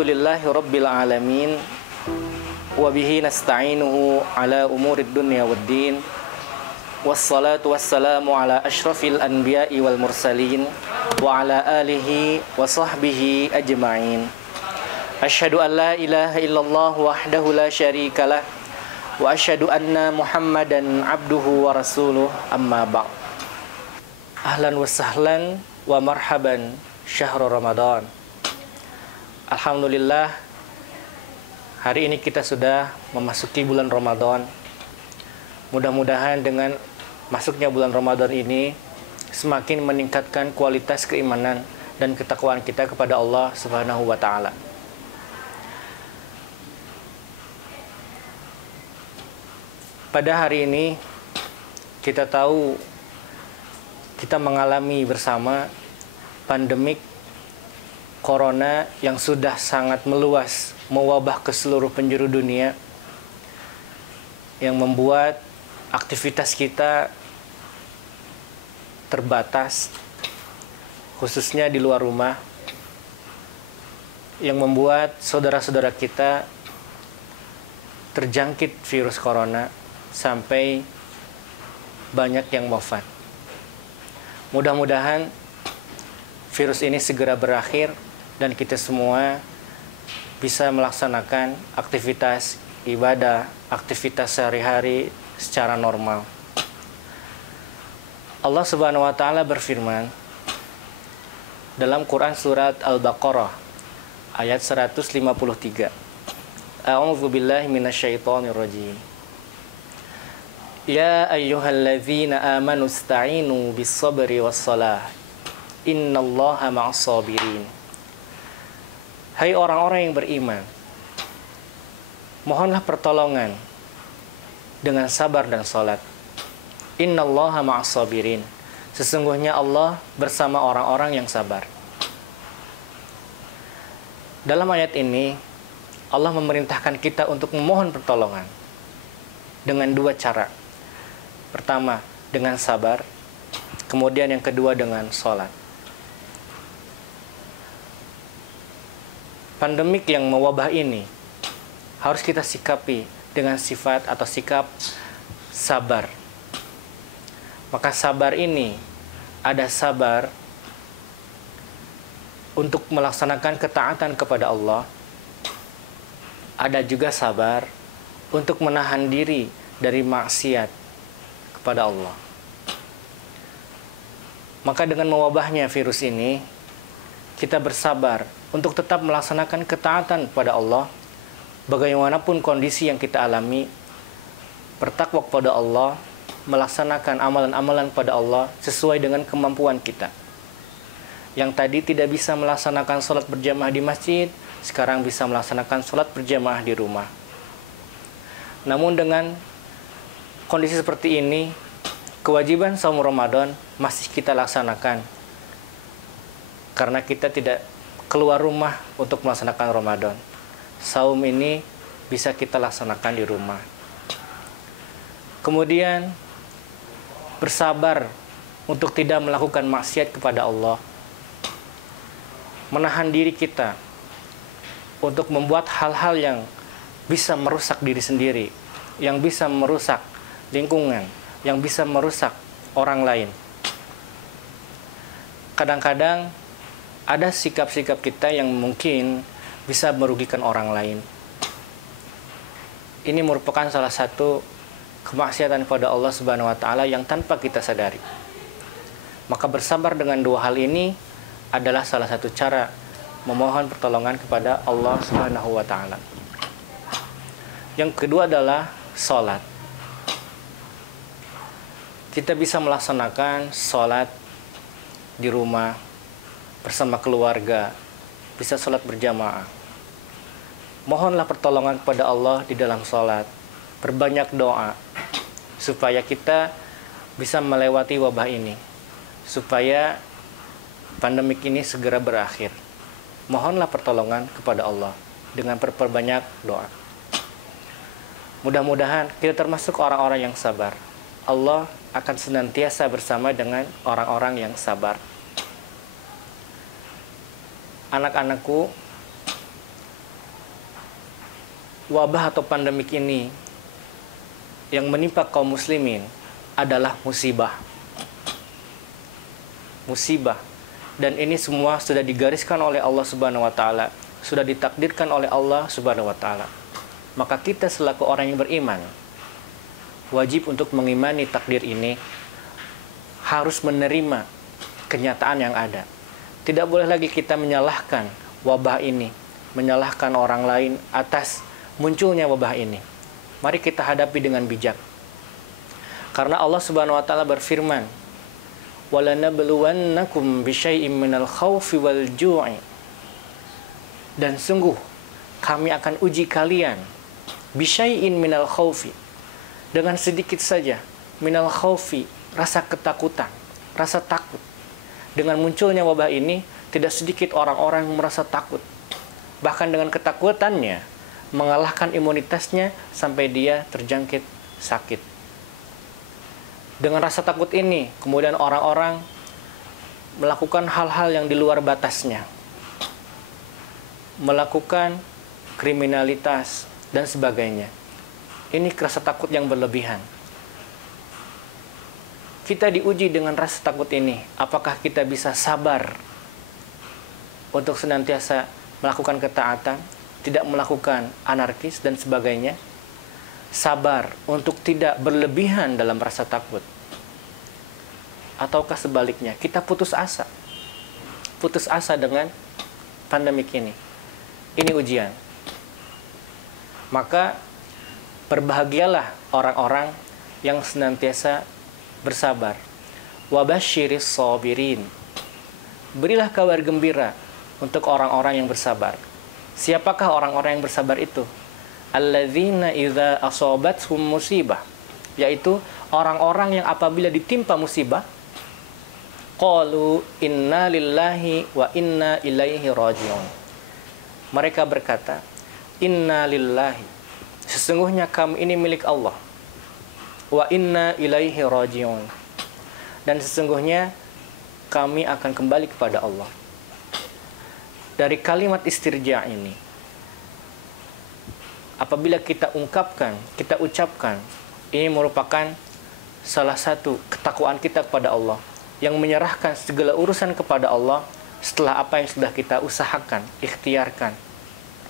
Alhamdulillahi Rabbil Alamin. Wabihi nasta'inuhu ala umurid dunya waddin. Wassalatu wassalamu ala ashrafil anbiya'i wal mursalin. Wa ala alihi wa sahbihi ajma'in. Asyhadu an la ilaha illallah wahdahu la syarikalah. Wa asyhadu anna Muhammadan abduhu wa rasuluh, amma ba'd. Ahlan wa sahlan wa marhaban syahrul Ramadan. Alhamdulillah, hari ini kita sudah memasuki bulan Ramadan. Mudah-mudahan dengan masuknya bulan Ramadan ini semakin meningkatkan kualitas keimanan dan ketakwaan kita kepada Allah Subhanahu wa taala. Pada hari ini kita tahu kita mengalami bersama pandemik Corona yang sudah sangat meluas, mewabah ke seluruh penjuru dunia, yang membuat aktivitas kita terbatas, khususnya di luar rumah, yang membuat saudara-saudara kita terjangkit virus corona sampai banyak yang wafat. Mudah-mudahan virus ini segera berakhir dan kita semua bisa melaksanakan aktivitas ibadah, aktivitas sehari-hari secara normal. Allah Subhanahu wa taala berfirman dalam Quran surat Al-Baqarah ayat 153. A'udzu billahi minasyaitonir rajim. Ya ayyuhalladzina amanu ista'inu bis-sabri was-salah. Innallaha ma'as sabirin. Hai orang-orang yang beriman, mohonlah pertolongan dengan sabar dan salat. Innallaha ma'as sabirin. Sesungguhnya Allah bersama orang-orang yang sabar. Dalam ayat ini, Allah memerintahkan kita untuk memohon pertolongan dengan dua cara. Pertama, dengan sabar. Kemudian yang kedua, dengan salat. Pandemik yang mewabah ini harus kita sikapi dengan sifat atau sikap sabar. Maka sabar ini ada sabar untuk melaksanakan ketaatan kepada Allah. Ada juga sabar untuk menahan diri dari maksiat kepada Allah. Maka dengan mewabahnya virus ini, kita bersabar untuk tetap melaksanakan ketaatan kepada Allah, bagaimanapun kondisi yang kita alami, bertakwa kepada Allah, melaksanakan amalan-amalan pada Allah sesuai dengan kemampuan kita. Yang tadi tidak bisa melaksanakan sholat berjamaah di masjid, sekarang bisa melaksanakan sholat berjamaah di rumah. Namun dengan kondisi seperti ini, kewajiban saum Ramadan masih kita laksanakan, karena kita tidak keluar rumah untuk melaksanakan Ramadan. Saum ini bisa kita laksanakan di rumah. Kemudian bersabar untuk tidak melakukan maksiat kepada Allah. Menahan diri kita untuk membuat hal-hal yang bisa merusak diri sendiri, yang bisa merusak lingkungan, yang bisa merusak orang lain. Kadang-kadang ada sikap-sikap kita yang mungkin bisa merugikan orang lain. Ini merupakan salah satu kemaksiatan pada Allah Subhanahu wa taala yang tanpa kita sadari. Maka bersabar dengan dua hal ini adalah salah satu cara memohon pertolongan kepada Allah Subhanahu wa taala. Yang kedua adalah salat. Kita bisa melaksanakan salat di rumah bersama keluarga, bisa sholat berjamaah. Mohonlah pertolongan kepada Allah di dalam sholat. Berbanyak doa supaya kita bisa melewati wabah ini, supaya pandemik ini segera berakhir. Mohonlah pertolongan kepada Allah dengan perbanyak doa. Mudah-mudahan kita termasuk orang-orang yang sabar. Allah akan senantiasa bersama dengan orang-orang yang sabar. Anak-anakku, wabah atau pandemik ini yang menimpa kaum muslimin adalah musibah. Musibah. Dan ini semua sudah digariskan oleh Allah Subhanahu wa taala, sudah ditakdirkan oleh Allah Subhanahu wa taala. Maka kita selaku orang yang beriman wajib untuk mengimani takdir ini, harus menerima kenyataan yang ada. Tidak boleh lagi kita menyalahkan wabah ini, menyalahkan orang lain atas munculnya wabah ini. Mari kita hadapi dengan bijak. Karena Allah Subhanahu wa taala berfirman, "Walanabluwannakum bisyai'im minal khaufi wal ju'i." Dan sungguh kami akan uji kalian bisyai'in minal khaufi, dengan sedikit saja, minal khaufi, rasa ketakutan, rasa takut. Dengan munculnya wabah ini, tidak sedikit orang-orang yang merasa takut. Bahkan dengan ketakutannya, mengalahkan imunitasnya sampai dia terjangkit sakit. Dengan rasa takut ini, kemudian orang-orang melakukan hal-hal yang di luar batasnya. Melakukan kriminalitas dan sebagainya. Ini rasa takut yang berlebihan. Kita diuji dengan rasa takut ini. Apakah kita bisa sabar untuk senantiasa melakukan ketaatan, tidak melakukan anarkis dan sebagainya? Sabar untuk tidak berlebihan dalam rasa takut. Ataukah sebaliknya, kita putus asa. Putus asa dengan pandemik ini. Ini ujian. Maka berbahagialah orang-orang yang senantiasa bersabar. Wabasyiris sabirin. Berilah kabar gembira untuk orang-orang yang bersabar. Siapakah orang-orang yang bersabar itu? Alladzina idza asabathum musibah, yaitu orang-orang yang apabila ditimpa musibah, qalu inna lillahi wa inna ilaihi rajiun. Mereka berkata, inna lillahi, sesungguhnya kami ini milik Allah, wa inna ilaihi rajiun, dan sesungguhnya kami akan kembali kepada Allah. Dari kalimat istirja ini, apabila kita ungkapkan, kita ucapkan, ini merupakan salah satu ketakwaan kita kepada Allah, yang menyerahkan segala urusan kepada Allah setelah apa yang sudah kita usahakan, ikhtiarkan,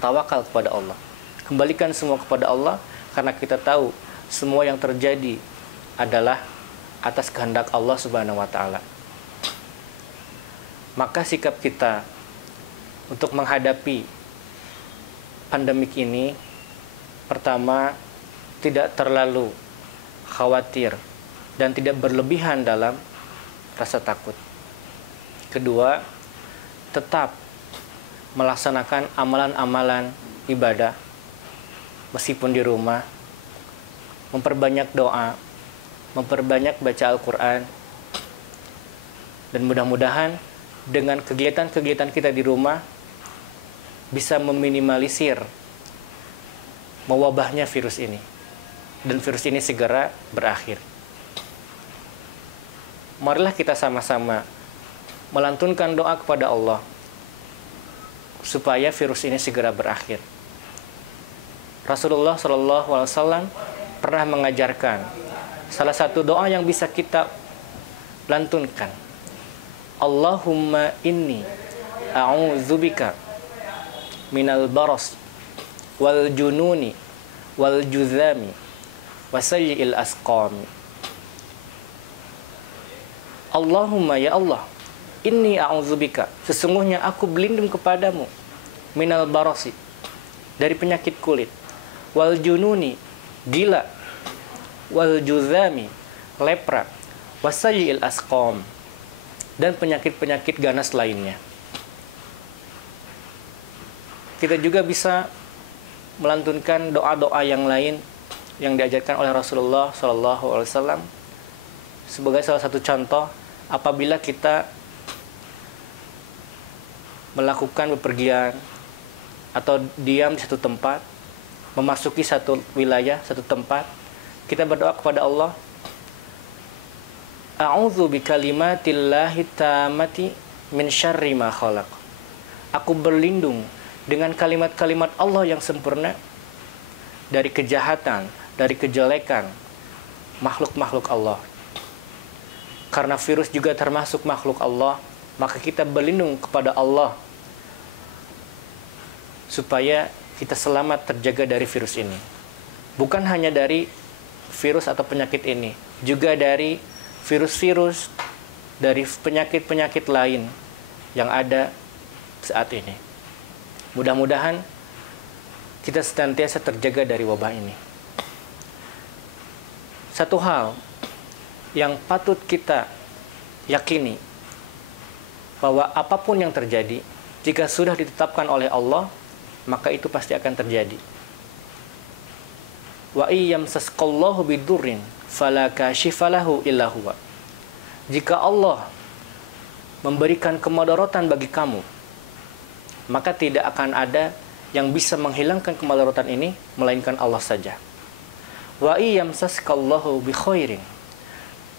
tawakal kepada Allah. Kembalikan semua kepada Allah, karena kita tahu semua yang terjadi adalah atas kehendak Allah Subhanahu wa taala. Maka sikap kita untuk menghadapi pandemik ini, pertama, tidak terlalu khawatir dan tidak berlebihan dalam rasa takut. Kedua, tetap melaksanakan amalan-amalan ibadah meskipun di rumah, memperbanyak doa, memperbanyak baca Al-Quran, dan mudah-mudahan dengan kegiatan-kegiatan kita di rumah bisa meminimalisir mewabahnya virus ini, dan virus ini segera berakhir. Marilah kita sama-sama melantunkan doa kepada Allah supaya virus ini segera berakhir. Rasulullah SAW pernah mengajarkan salah satu doa yang bisa kita lantunkan. Allahumma inni a'udzubika minal baras wal jununi wal juzami wa sayyi'il asqami. Allahumma, ya Allah, inni a'udzubika, sesungguhnya aku berlindung kepadamu, minal barasi, dari penyakit kulit, wal jununi, gila, wal juzami, lepra, wa sayyi'il asqam, dan penyakit-penyakit ganas lainnya. Kita juga bisa melantunkan doa-doa yang lain yang diajarkan oleh Rasulullah SAW sebagai salah satu contoh apabila kita melakukan bepergian atau diam di satu tempat, memasuki satu wilayah, satu tempat, kita berdoa kepada Allah, a'udzu bikalimatillahi tammati min syarri ma khalaq. Aku berlindung dengan kalimat-kalimat Allah yang sempurna dari kejahatan, dari kejelekan makhluk-makhluk Allah. Karena virus juga termasuk makhluk Allah, maka kita berlindung kepada Allah supaya kita selamat terjaga dari virus ini. Bukan hanya dari virus atau penyakit ini, juga dari virus-virus, dari penyakit-penyakit lain yang ada saat ini. Mudah-mudahan kita senantiasa terjaga dari wabah ini. Satu hal yang patut kita yakini, bahwa apapun yang terjadi, jika sudah ditetapkan oleh Allah, maka itu pasti akan terjadi. Wa iyyamsasqallahu bidurrin fala kashifa lahu illa huwa. Jika Allah memberikan kemudaratan bagi kamu, maka tidak akan ada yang bisa menghilangkan kemudaratan ini melainkan Allah saja. Wa iyyamsasqallahu bikhairin.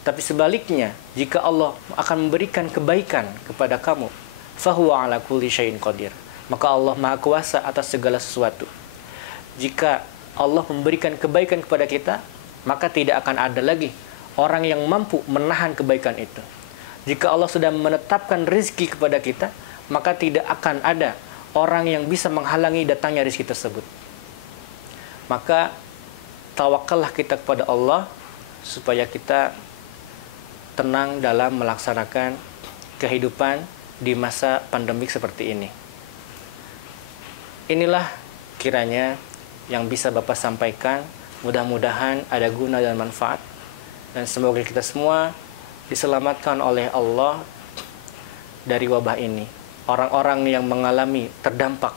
Tapi sebaliknya, jika Allah akan memberikan kebaikan kepada kamu, fahuwa ala kulli syai'in qadir. Maka Allah Maha Kuasa atas segala sesuatu. Jika Allah memberikan kebaikan kepada kita, maka tidak akan ada lagi orang yang mampu menahan kebaikan itu. Jika Allah sudah menetapkan rezeki kepada kita, maka tidak akan ada orang yang bisa menghalangi datangnya rezeki tersebut. Maka tawakallah kita kepada Allah supaya kita tenang dalam melaksanakan kehidupan di masa pandemik seperti ini. Inilah kiranya yang bisa Bapak sampaikan. Mudah-mudahan ada guna dan manfaat, dan semoga kita semua diselamatkan oleh Allah dari wabah ini. Orang-orang yang mengalami terdampak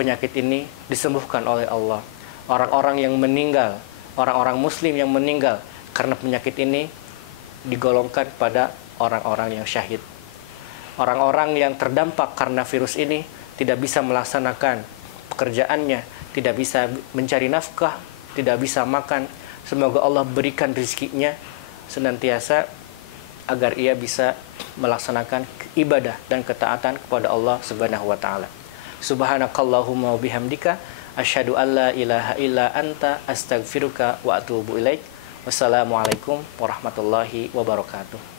penyakit ini disembuhkan oleh Allah. Orang-orang yang meninggal, orang-orang muslim yang meninggal karena penyakit ini digolongkan pada orang-orang yang syahid. Orang-orang yang terdampak karena virus ini tidak bisa melaksanakan pekerjaannya, tidak bisa mencari nafkah, tidak bisa makan. Semoga Allah berikan rezekinya senantiasa agar ia bisa melaksanakan ibadah dan ketaatan kepada Allah Subhanahu wa taala. Subhanakallahumma wa bihamdika asyhadu an la ilaha illa anta astaghfiruka wa atubu ilaik. Wassalamualaikum warahmatullahi wabarakatuh.